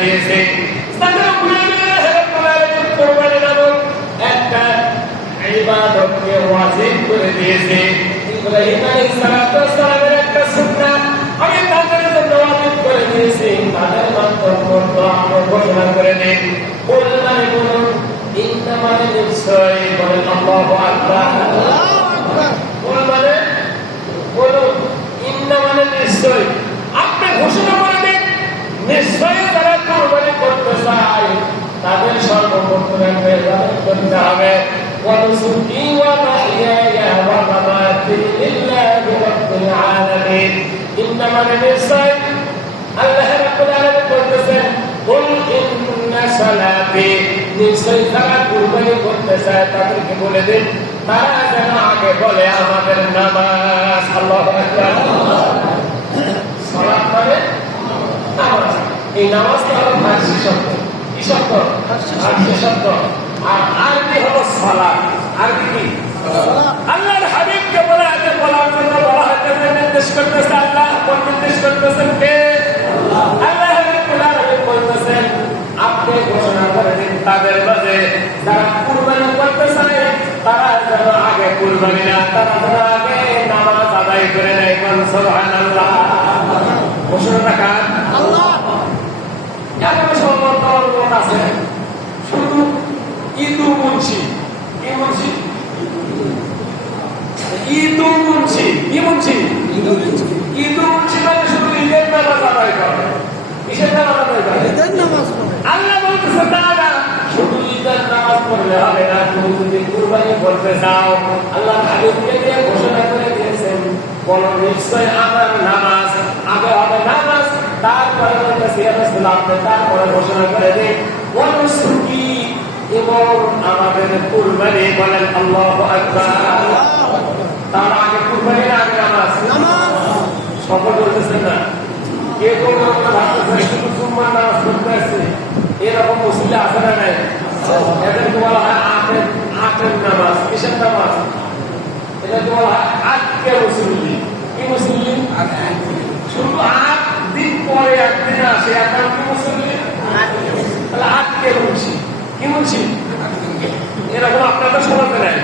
দিয়েছে কোরবানি নামক একটা ইবাদতকে ওয়াজিব করে দিয়েছে ইব্রাহিম আলাইহিস সালামের একটা সুন্নাহ আমি তাদের জন্য ওয়াজিব করে দিয়েছি তাদের মন্তব্য আমরা ঘোষণা করে দিই বল মানে বলুন ইন্না মানে নিশ্চয় বলেন আল্লাহু আকবার বল মানে বলুন ইন্না মানে নিশ্চয় আপনি ঘোষণা করে দিন নিশ্চয় যারা কোরবানি করতে চায় তাদের সর্বপ্রথম করতে হবে ونسكي ومحياي ومماتي لله رب العالمين إنما النساء الله رب العالمين করতেছেন قل إن صلاتي নিশ্চয় যারা কুরবানি করতে চায় তাদেরকে বলে দিন তারা যেন আগে বলে আমাদের নামাজ আল্লাহু আকবার সালাত মানে নামাজ এই নামাজটা হলো ফারসি শব্দ কি শব্দ ফারসি শব্দ আর আরবি হলো সালাত আরবি কি আল্লাহর হাবিবকে বলার জন্য বলা হচ্ছে নির্দেশ করতেছে আল্লাহ কোন নির্দেশ করতেছেন কে আল্লাহ রাব্বুল আলামিন বলতেছেন আপনি ঘোষণা করে দিন তাদের মাঝে যারা কুরবানি করতে চায় তারা যেন আগে কুরবানি না তারা যেন আগে নামাজ আদায় করে নেয় সুবহানাল্লাহ ঘোষণা কার আল্লাহ এমন সমস্ত লোক আছে শুধু ইদু মুন্সি কি মুন্সি ইদু মুন্সি কি মুন্সি ইদু মুন্সি মানে শুধু ঈদের নামাজ আদায় করে কিসের নামাজ আদায় করে ঈদের নামাজ পড়ে আল্লাহ বলতেছে দাদা শুধু ঈদের নামাজ পড়লে হবে না তুমি যদি কুরবানি করতে চাও আল্লাহ হাবিবকে দিয়ে ঘোষণা করে দিয়েছেন কোন নিশ্চয় আমার নামাজ আগে হবে নামাজ তারপরে বলতেছে ইয়া রাসূলুল্লাহ তারপরে ঘোষণা করে দিন কোন সুকি এবং আমাদের কুরবানি বলেন আল্লাহু আকবার তার আগে কুরবানি আগে নামাজ সফল করতেছেন না কে কোন ভাবতেছে শুধু সুন্নাত নামাজ পড়তে আসছে এরকম মুসলিম আছে না নাই এদেরকে বলা হয় আটের নামাজ কিসের নামাজ এটাকে বলা হয় আটকে মুসলিম কি মুসলিম শুধু 8 দিন পরে একদিন আসে এখন কি মুসলিম তাহলে আটকে মুসলিম কি বলছি এরকম আপনাদের সমাজে নাই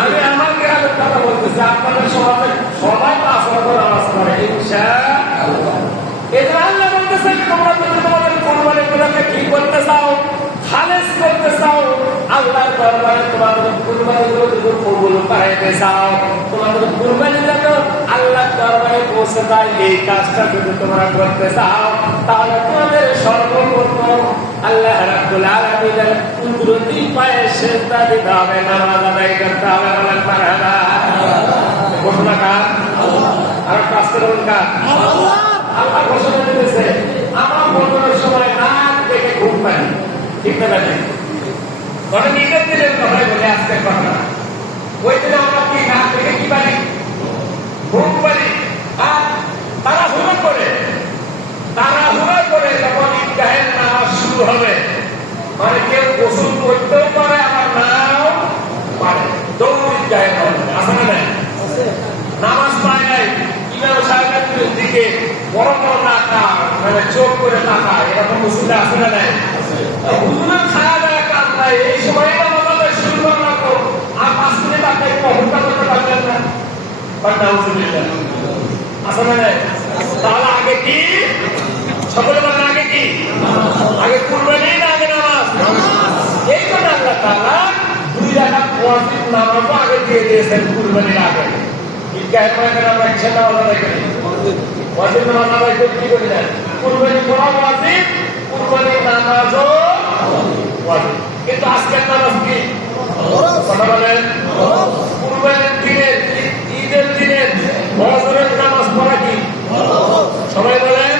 আমি আমার গ্রামের কথা বলতেছি আপনাদের সমাজে সবাই পাঁচ ওয়াক্ত নামাজ পড়ে ইনশাআল্লাহ এটা আল্লাহ বলতেছেন তোমরা যদি তোমাদের কুরবানিগুলোকে কি করতে চাও খালেস করতে চাও আল্লাহর দরবারে তোমাদের কুরবানিগুলো যদি কবুল করাইতে চাও তোমাদের কুরবানিগুলো আল্লাহর দরবারে পৌঁছে যায় এই কাজটা যদি তোমরা করতে চাও তাহলে তোমাদের সর্বপ্রথম আল্লাহ রাব্বুল আলামিনের কুদরতি পায়ে সিজদা দিতে হবে নামাজ আদায় করতে হবে বলেন মারহাবা ঘোষণা কার আর কাজ করুন কার আল্লাহ ঘোষণা দিতেছে আমার বর্তমানের সময় নাক দেখে ঘুম পাই ঠিক না ঠিক ধরেন ঈদের দিনের কথাই বলে আজকের কথা ওই দিনে আমরা কি নাক দেখে কি পারি ঘুম পারি আর তারা হুড়ো করে যখন ঈদগাহের নামাজ শুরু হবে মানে কেউ গোসল করতেও পারে আবার নাও পারে দৌড় ঈদগাহের আসে না নাই নামাজ পায় নাই ইমাম সাহেবের দিকে বড় বড় টাকা মানে চোখ করে টাকা এরকম মুসলিম আসে না নাই হুজুরের ছায়া দেয় কাজ নাই এই সময় নামাজ শুরু করলাম আর 5 মিনিট আপনি ঘন্টা করতে পারবেন না আসে না নাই তাহলে আগে কি সকলে বলেন আগে কি আগে কুরবানি না আগে নামাজ এই জন্য আল্লাহ তাআলা 2 রাকাত ওয়াজিব নামাজ আগে দিয়ে দিয়েছেন কুরবানির আগে ঈদগাহের ময়দানে আমরা কিসের নামাজ আদায় করি ওয়াজিব নামাজ আদায় করি কি করি না কুরবানি করা ওয়াজিব কুরবানির নামাজও ওয়াজিব কিন্তু আজকের নামাজ কি কথা বলেন কুরবানির দিনে ঈদের দিনে ফজরের নামাজ পড়া কি সবাই বলেন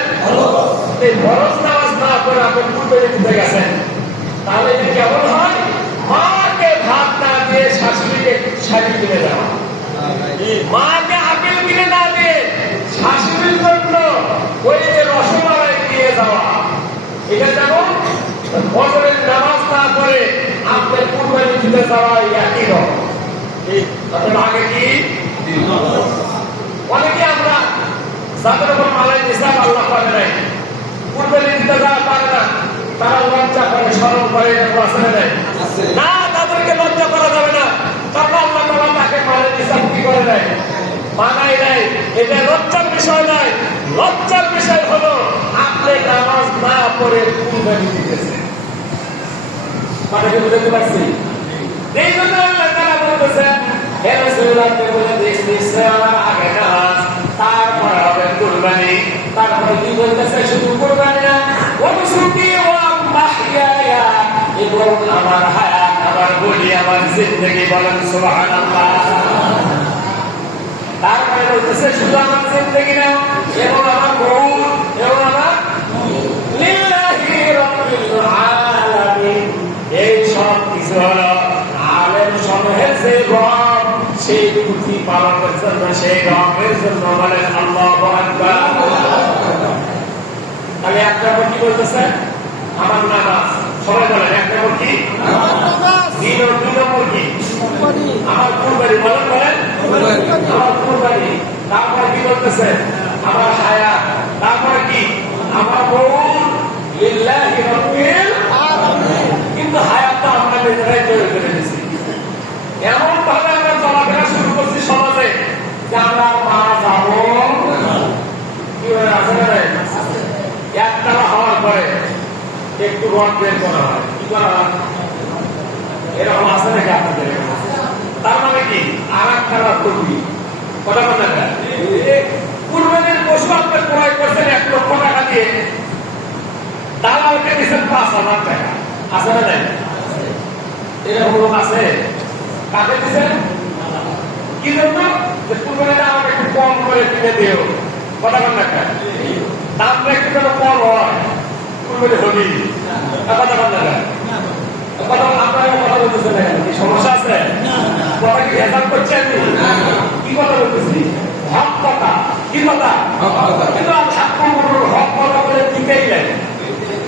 এই ফরজ নামাজ না পড়ে আপনি কুরবানি দিতে গেছেন তাহলে এটা কেমন হয় মাকে ভাত না দিয়ে শাশুড়িকে শাড়ি কিনে দেওয়া মাকে আপেল কিনে না দিয়ে শাশুড়ির জন্য ওই যে রসমালাই দিয়ে দেওয়া এটা যেমন ফজরের নামাজ না পড়ে আপনার কুরবানি দিতে যাওয়া একই রকম আপনার আগে কি অনেকে আমরা যাদের উপর মালাই নিসাব আল্লাহ পারে নাই কুরবানি দিতে যাওয়া পারে না তারা লজ্জা করে স্মরণ করে আসলে নেয় না, তাদেরকে লজ্জা করা যাবে না। কারণ আল্লাহ তাআলা তাকে মানে হিসাব কি করে দেয়, মানাই দেয়। এটা লজ্জার বিষয় নয়, লজ্জার বিষয় হলো আপনি নামাজ না পড়ে কুরবানি দিতেছেন। মানে কি বুঝতে পারছি? এই জন্য আল্লাহ তাআলা বলতেছেন হে রাসূলুল্লাহ বলে দিয়েছে আগে নামাজ, তারপরে হবে কুরবানি। তারপরে কি বলতেছে? শুধু কুরবানি না, ওয়ানুসুকি ওয়া মাহইয়ায়া, এবং আমার হায়াত, আমার বডি, আমার জিন্দেগি, বলেন সুবহানাল্লাহ। তারপরে বলতেছে শুধু আমার জিন্দেগি না, এবং আমার মউত, এবং আমার লিল্লাহি রাব্বিল আলামিন। এই সব কিছু হলো আলেম সমূহের যে রব, সেই প্রতি পালনের জন্য, সেই রবের জন্য বলেন আল্লাহু আকবার। তাহলে এক নম্বর কি বলতেছে? আমার নামাজ। সবাই বলেন এক নম্বর কি? দুই নম্বর কি? আমার কুরবানি। বলেন বলেন আমার কুরবানি। তারপরে কি বলতেছে? আমার হায়াত। তারপরে কি? আমার মউত, লিল্লাহি রাব্বিল আলামিন। কিন্তু হায়াতটা আমরা নিজেরাই তৈরি করে দিয়েছি। এমন ভাবে আমরা চলাফেরা শুরু করছি সমাজে যে আমরা মারা যাবো কি হয়ে আছে না, একতলা হওয়ার পরে একটু রড বের করা হয়। কি করা হয়? এরকম আছে নাকি আপনাদের? তার মানে কি আর একতলা করবি কথা বলেন না। কুরবানির পশু আপনি ক্রয় করছেন 1 লক্ষ টাকা দিয়ে, দালালকে দিচ্ছেন 5,000 টাকা। আছে না নাই? এরকম লোক আছে? কাকে দিচ্ছেন? কি জন্য? যে কুরবানিটা আমাকে একটু কম করে কিনে দিও, কথা বলেন না। দামটা একটু যেন কম হয়, কুরবানি হবি। কথা বলেন না। কথা আপনারা কথা বলতেছেন না, কি সমস্যা আছে? কথা কি হেসাব করছেন? কি কথা বলতেছি? হক কথা। কি কথা? কিন্তু হক কথা বলে দিকেই লাগে,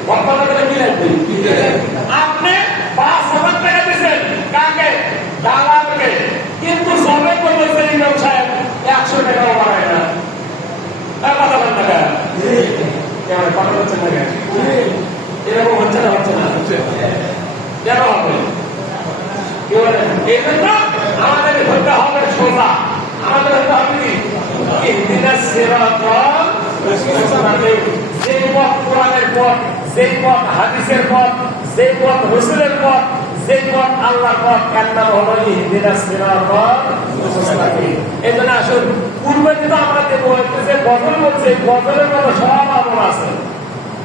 হক কথা বলে কি লাগবে? আপনি 5,000 টাকা দিচ্ছেন কাকে? দালালকে। কিন্তু সবাই বলতেছেন ইমাম সাহেব 100 টাকাও বাড়ায় না। কথা বলেন না কেন? কথা বলছেন না কেন? এরকম হচ্ছে না? হচ্ছে না? কেন হবে? কি বলেন? এই জন্য আমাদের ধরতে হবে সোজা। আমাদের ধরতে হবে কি? ইহদিনাস সিরাতাল মুস্তাকিম। যে পথ কোরআনের পথ, যে পথ হাদিসের পথ, যে পথ রাসূলের পথ, যে পথ আল্লাহর পথ, এর নাম হলো ইহদিনাস সিরাতাল মুস্তাকিম। এই জন্য আসুন কুরবানি তো আমরা দেবো, যে গজল বলছে, গজলের মতো সব আমল আছে।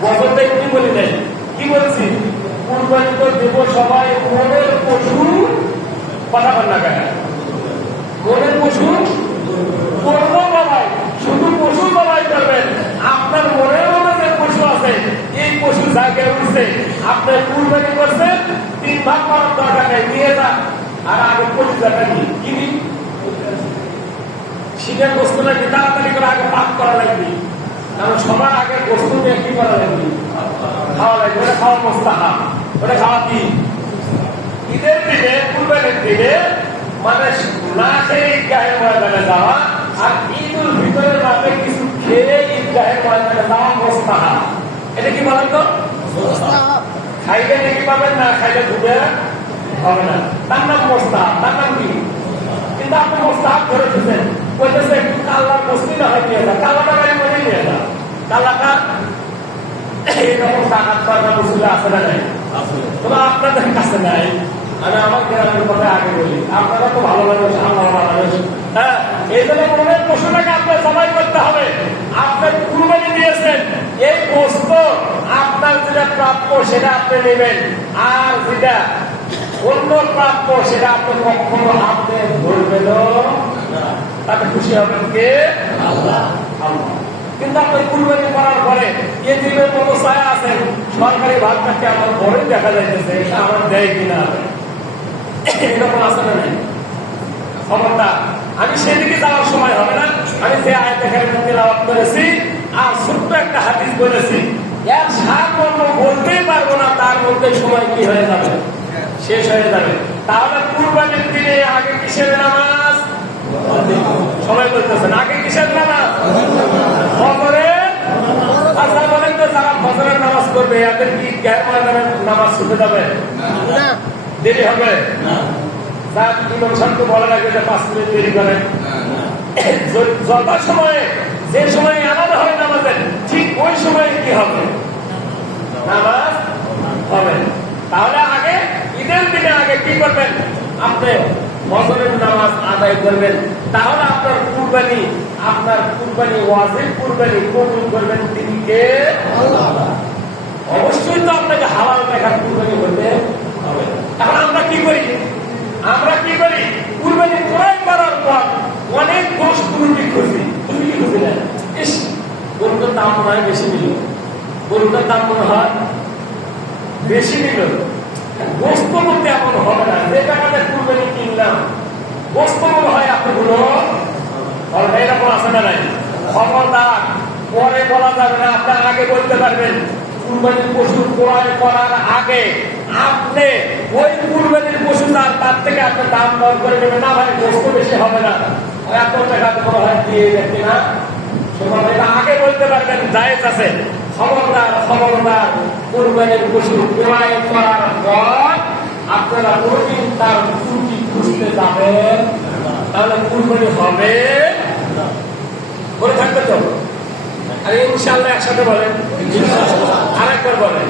গজলটা কি বলি নাই? কি বলছি? কুরবানি তো দেব সবাই মনের পশু। কথা বল না কেন? মনের পশু করবো বাবাই, শুধু পশু বাবাই করবেন। আপনার মনের মধ্যে যে পশু আছে, এই পশু জায়গায় উঠছে, আপনার কুরবানি করছেন, 3 ভাগ করার দরকার নেই, নিয়ে যান। আর আগে 25 টাকা কিনি। শীতের বস্তু নাকি তাড়াতাড়ি করে আগে পাক করা লাগবে, কারণ সবার আগে বস্তু নিয়ে কি করা লাগবে? খাওয়া লাগবে। ওটা খাওয়া মোস্তাহাব, ওটা খাওয়া কি? ঈদের দিনে, কুরবানির দিনে মানে না খেয়ে ঈদগাহের ময়দানে যাওয়া, আর ঈদুল ফিতরের রাতে কিছু খেয়ে ঈদগাহের ময়দানে যাওয়া মোস্তাহাব। এটা কি বলেন তো? খাইলে নাকি পাবেন, না খাইলে ঢুকে হবে না। তার নাম মোস্তাহাব। তার নাম কি? কিন্তু আপনি মোস্তাহাব ধরে দিচ্ছেন, বলতেছে একটু কাল্লার মসজিদে হয় নিয়ে যা, কাল্লাটা বাড়ি মনে নিয়ে যা। কাল্লাটা এইরকম টাকার দরকার মসজিদে আছে না নাই? তবে আপনাদের কাছে নাই। আমি আমার গ্রামের কথা আগে বলি, আপনারা তো ভালো মানুষ, আল্লাহ মানুষ। হ্যাঁ, এই জন্য মনের পশুটাকে আপনার জবাই করতে হবে। আপনার কুরবানি দিয়েছেন, এই বস্তু আপনার যেটা প্রাপ্য সেটা আপনি নেবেন, আর যেটা অন্য প্রাপ্য সেটা আপনি কখনো আপনি ধরবেন না। তাতে খুশি হবেন কে? আল্লাহ। আল্লাহ। কিন্তু আপনি কুরবানি করার পরে এই জীবের মতো ছায়া আছেন, সরকারি ভাগটাকে আমার ঘরে দেখা যাইতেছে, এটা আমার দেয় কিনা, এরকম আছে না নেই? খবরটা আমি সেদিকে যাওয়ার সময় হবে না। আমি যে আয়াত তেলাওয়াত করেছি আর ছোট্ট একটা হাদিস বলেছি, এর সারমর্ম বলতেই পারবো না, তার মধ্যে সময় কি হয়ে যাবে? শেষ হয়ে যাবে। তাহলে কুরবানির দিনে আগে কিসের নামাজ? সবাই বলতেছেন আগে কিসের নামাজ? ফজরের আচ্ছা বলেন তো, যারা ফজরের নামাজ করবে এদের কি গ্যার ময়দানের নামাজ ছুটে যাবে? দেরি হবে? তার ইমাম সাহেবকে বলা লাগে যে 5 মিনিট দেরি করেন। যত সময়ে, যে সময় আলাদা হয় নামাজের, ঠিক ওই সময়ে কি হবে? নামাজ হবে। তাহলে আগে ঈদের দিনে আগে কি করবেন? আপনি ফজরের নামাজ আদায় করবেন। তাহলে আপনার কুরবানি ওয়াজিব কুরবানি কবুল করবেন তিনি কে? আল্লাহ। অবশ্যই তো আপনাকে হালাল টাকার কুরবানি হতে হবে। এখন আমরা কি করি? কুরবানি ক্রয় করার পর অনেক দোষ ত্রুটি খুঁজি। তুমি কি খুঁজলেন? ইস, গরুটার দাম মনে হয় বেশি নিল, গরুটার দাম মনে হয় বেশি নিল। গোস্ত করতে এমন হবে না। যে টাকাটা কুরবানি কিনলাম, গোস্ত মনে হয় আপনি গুলো এরকম আছে না নাই? খবরদার, পরে বলা যাবে না, আপনি আগে বলতে পারবেন। কুরবানির পশু ক্রয় করার আগে আপনি ওই কুরবানির পশু তার থেকে আপনি দাম দর করে নেবেন। না ভাই, গোস্ত বেশি হবে না, এত টাকা মনে হয় দিয়ে দেখি না, এটা আগে বলতে পারবেন, জায়েজ আছে। খবরদার কুরবানির পশু ক্রয় করার পর আপনারা কোনদিন তার ত্রুটি খুঁজতে যাবেন, তাহলে কুরবানি হবে করে থাকবে তো। আর ইনশাআল্লাহ একসাথে বলেন, আরেকবার বলেন।